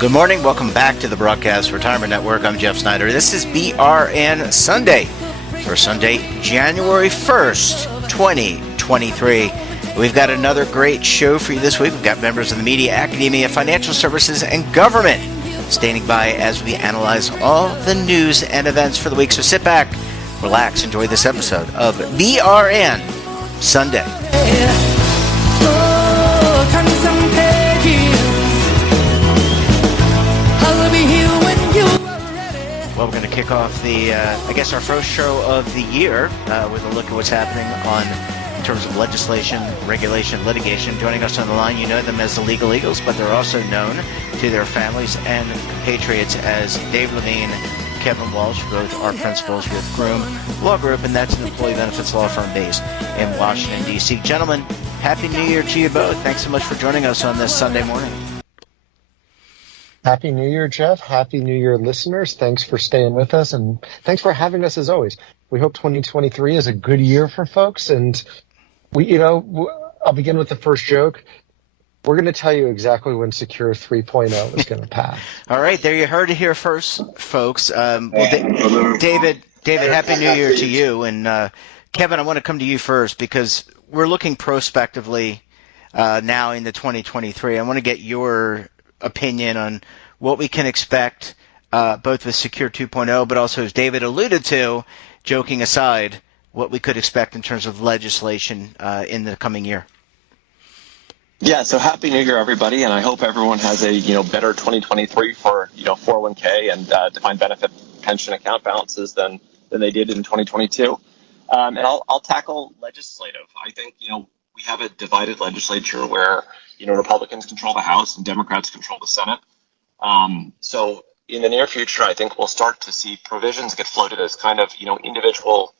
Good morning. Welcome back to the Broadcast Retirement Network. I'm Jeff Snyder. This is BRN Sunday for Sunday, January 1st, 2023. We've got another great show for you this week. We've got members of the media, academia, financial services, and government standing by as we analyze all the news and events for the week. So sit back, relax, enjoy this episode of BRN Sunday. Well, we're going to kick off our first show of the year with a look at what's happening in terms of legislation, regulation, litigation. Joining us on the line, you know them as the Legal Eagles, but they're also known to their families and compatriots as Dave Levine, Kevin Walsh, both are principals with Groom Law Group, and that's an employee benefits law firm based in Washington, D.C. Gentlemen, Happy New Year to you both. Thanks so much for joining us on this Sunday morning. Happy New Year, Jeff. Happy New Year, listeners. Thanks for staying with us, and thanks for having us as always. We hope 2023 is a good year for folks, and I'll begin with the first joke. We're going to tell you exactly when Secure 3.0 is going to pass. All right, there you heard it here first, folks. David, Happy New Year to you, and Kevin, I want to come to you first because we're looking prospectively now into 2023. I want to get your opinion on what we can expect both with Secure 2.0, but also, as David alluded to, joking aside, what we could expect in terms of legislation in the coming year. Yeah, so Happy New Year, everybody, and I hope everyone has a better 2023 for 401k and defined benefit pension account balances than they did in 2022. And I'll tackle legislative. I think we have a divided legislature where Republicans control the House and Democrats control the Senate. So in the near future, I think we'll start to see provisions get floated as kind of, individual,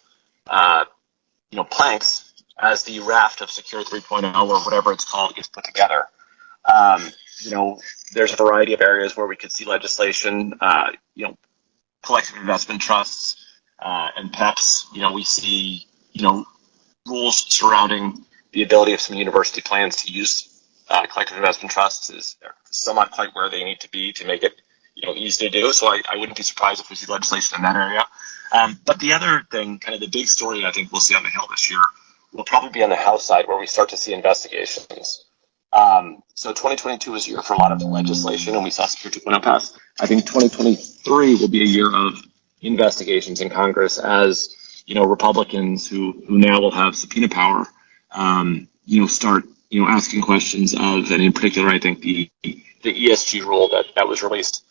planks as the raft of Secure 3.0 or whatever it's called gets put together. There's a variety of areas where we could see legislation, collective investment trusts and PEPs. We see, rules surrounding the ability of some university plans to use collective investment trusts is still not quite where they need to be to make it, easy to do. So I wouldn't be surprised if we see legislation in that area. But the other thing, kind of the big story I think we'll see on the Hill this year will probably be on the House side where we start to see investigations. So 2022 was a year for a lot of legislation, and we saw Secure 2.0 pass. I think 2023 will be a year of investigations in Congress as, Republicans who now will have subpoena power, start asking questions of, and in particular, I think the ESG rule that was released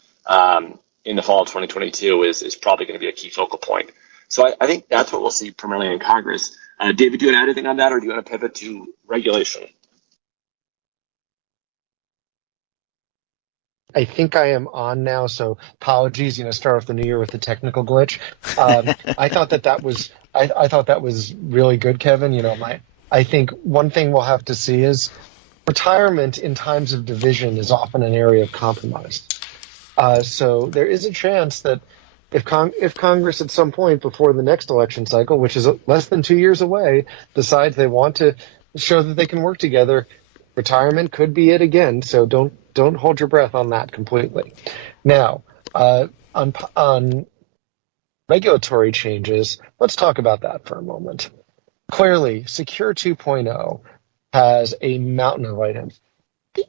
in the fall of 2022 is probably going to be a key focal point. So I think that's what we'll see primarily in Congress. David, do you want to add anything on that, or do you want to pivot to regulation? I think I am on now, so apologies. Start off the new year with a technical glitch. I thought that was really good, Kevin. I think one thing we'll have to see is retirement in times of division is often an area of compromise. So there is a chance that if Congress at some point before the next election cycle, which is less than 2 years away, decides they want to show that they can work together, retirement could be it again. So don't hold your breath on that completely. Now, on regulatory changes, let's talk about that for a moment. Clearly, Secure 2.0 has a mountain of items.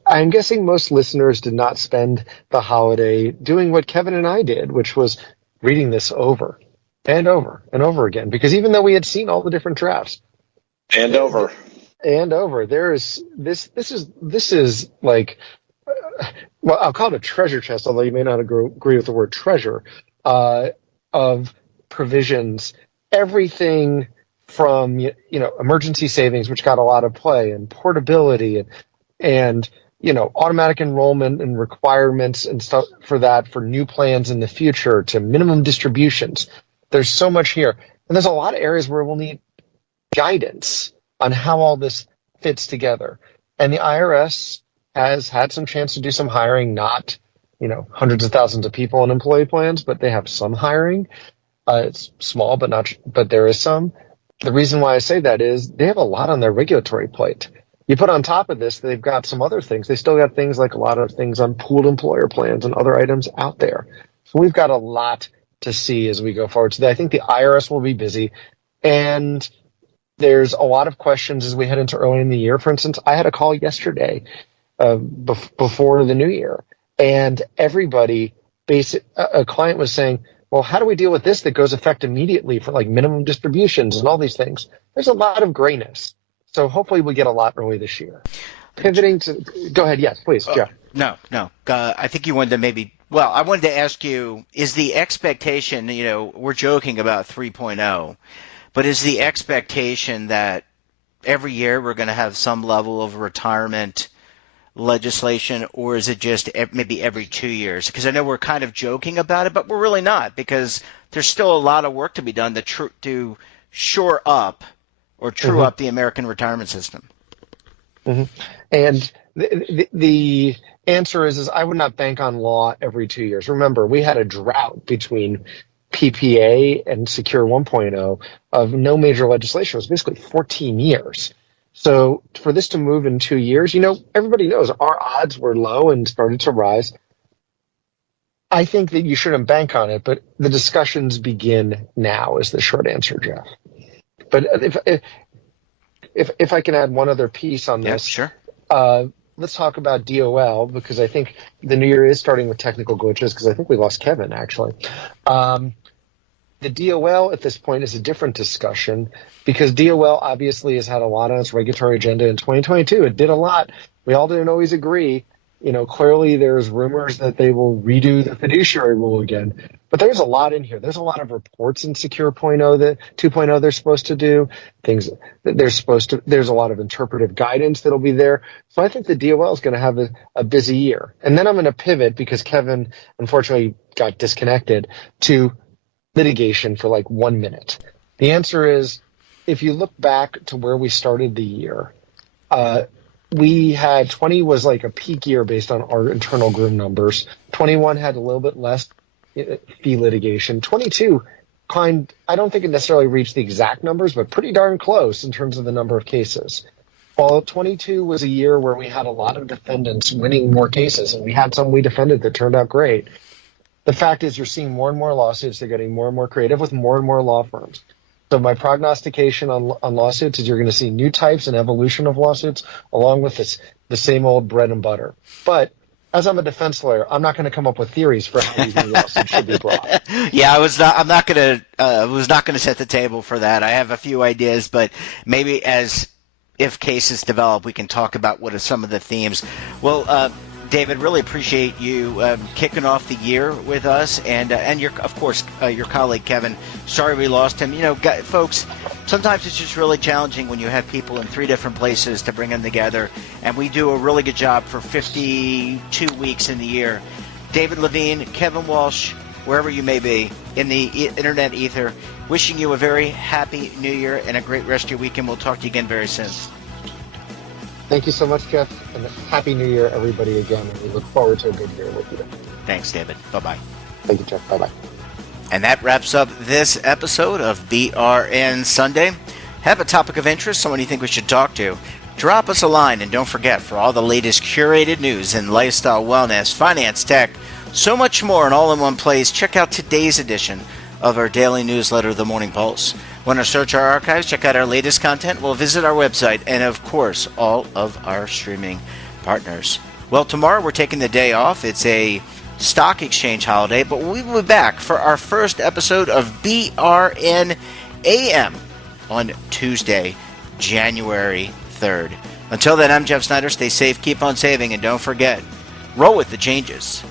I'm guessing most listeners did not spend the holiday doing what Kevin and I did, which was reading this over and over and over again, because even though we had seen all the different drafts there is this is like, well, I'll call it a treasure chest, although you may not agree with the word treasure, of provisions, everything from emergency savings, which got a lot of play, and portability, and automatic enrollment and requirements and stuff for that for new plans in the future, to minimum distributions. There's so much here, and there's a lot of areas where we'll need guidance on how all this fits together. And the IRS has had some chance to do some hiring, not, hundreds of thousands of people in employee plans, but they have some hiring. It's small, but there is some. The reason why I say that is they have a lot on their regulatory plate. You put on top of this, they've got some other things. They still got things like a lot of things on pooled employer plans and other items out there. So we've got a lot to see as we go forward. So I think the IRS will be busy. And there's a lot of questions as we head into early in the year. For instance, I had a call yesterday before the new year, and everybody, a client was saying, well, how do we deal with this that goes effect immediately for like minimum distributions and all these things? There's a lot of grayness. So hopefully we get a lot early this year. Pivoting to, go ahead. Yes, please, Jeff. No. I think you wanted to I wanted to ask you, is the expectation, we're joking about 3.0, but is the expectation that every year we're going to have some level of retirement legislation, or is it just maybe every 2 years? Because I know we're kind of joking about it, but we're really not, because there's still a lot of work to be done to shore up or true up the American retirement system. And the answer is I would not bank on law every 2 years. Remember, we had a drought between PPA and Secure 1.0 of no major legislation. It was basically 14 years. So for this to move in 2 years, everybody knows our odds were low and started to rise. I think that you shouldn't bank on it, but the discussions begin now is the short answer, Jeff. But if I can add one other piece on this. Yeah, sure. Let's talk about DOL, because I think the new year is starting with technical glitches, because I think we lost Kevin, actually. The DOL at this point is a different discussion, because DOL obviously has had a lot on its regulatory agenda in 2022. It did a lot. We all didn't always agree. Clearly there's rumors that they will redo the fiduciary rule again. But there's a lot in here. There's a lot of reports in Secure 2.0 they're supposed to do, things that there's a lot of interpretive guidance that'll be there. So I think the DOL is going to have a busy year. And then I'm going to pivot, because Kevin unfortunately got disconnected, to litigation for like 1 minute. The answer is, if you look back to where we started the year, we had 20 was like a peak year based on our internal groom numbers. 21 had a little bit less fee litigation. 22 I don't think it necessarily reached the exact numbers, but pretty darn close in terms of the number of cases. While 22 was a year where we had a lot of defendants winning more cases, and we had some we defended that turned out great. The fact is, you're seeing more and more lawsuits. They're getting more and more creative with more and more law firms. So my prognostication on lawsuits is you're going to see new types and evolution of lawsuits, along with the same old bread and butter. But as I'm a defense lawyer, I'm not going to come up with theories for how these new lawsuits should be brought. Yeah, I was not going to set the table for that. I have a few ideas, but maybe if cases develop, we can talk about what are some of the themes. Well, David, really appreciate you kicking off the year with us, and your colleague Kevin. Sorry we lost him. Folks, sometimes it's just really challenging when you have people in 3 different places to bring them together, and we do a really good job for 52 weeks in the year. David Levine, Kevin Walsh, wherever you may be in the internet ether, wishing you a very happy New Year and a great rest of your weekend. We'll talk to you again very soon. Thank you so much, Jeff, and Happy New Year, everybody, again. And we look forward to a good year with you. Thanks, David. Bye-bye. Thank you, Jeff. Bye-bye. And that wraps up this episode of BRN Sunday. Have a topic of interest, someone you think we should talk to? Drop us a line, and don't forget, for all the latest curated news in lifestyle, wellness, finance, tech, so much more, and all in one place, check out today's edition of our daily newsletter, The Morning Pulse. Want to search our archives, check out our latest content? Well, visit our website and, of course, all of our streaming partners. Well, tomorrow we're taking the day off. It's a stock exchange holiday, but we will be back for our first episode of BRN AM on Tuesday, January 3rd. Until then, I'm Jeff Snyder. Stay safe, keep on saving, and don't forget, roll with the changes.